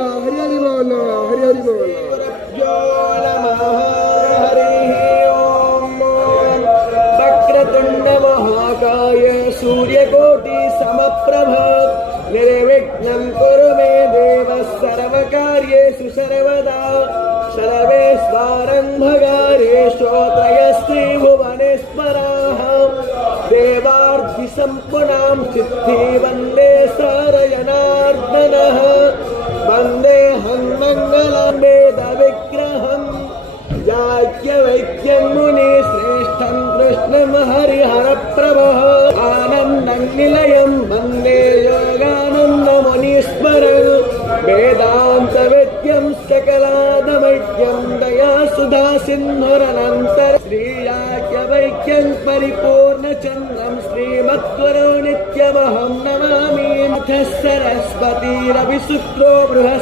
हरि हरि बोल हरि हरि बोल। वक्रतुंड महाकाय सूर्यकोटि समप्रभ निर्विघ्नं कुरु मे देव सर्वकार्येषु सर्वदा सर्वेश्वरं त्रयस्त्री भुवनेश्वराः देवार्थिसम्पूर्णां सिद्धि वन्दे सरयनार्दनः वन्देऽहं मङ्गलं वेदविग्रहं याज्ञवल्क्यं मुनिश्रेष्ठं कृष्णं हरिहरप्रभः आनन्दं निलयं वन्दे योगानन्दमुनीश्वरं वेदान्तवेद्यं सकलादमैक्यं दयासुधा सिन्धुरनन्तर श्रीयाज्ञवल्क्यं परिपूर्णचन्द्रं श्रीमद्गुरो नित्यमहं नमामि। सरस्वती रविशुक्रो बृहस्पतिर्देवो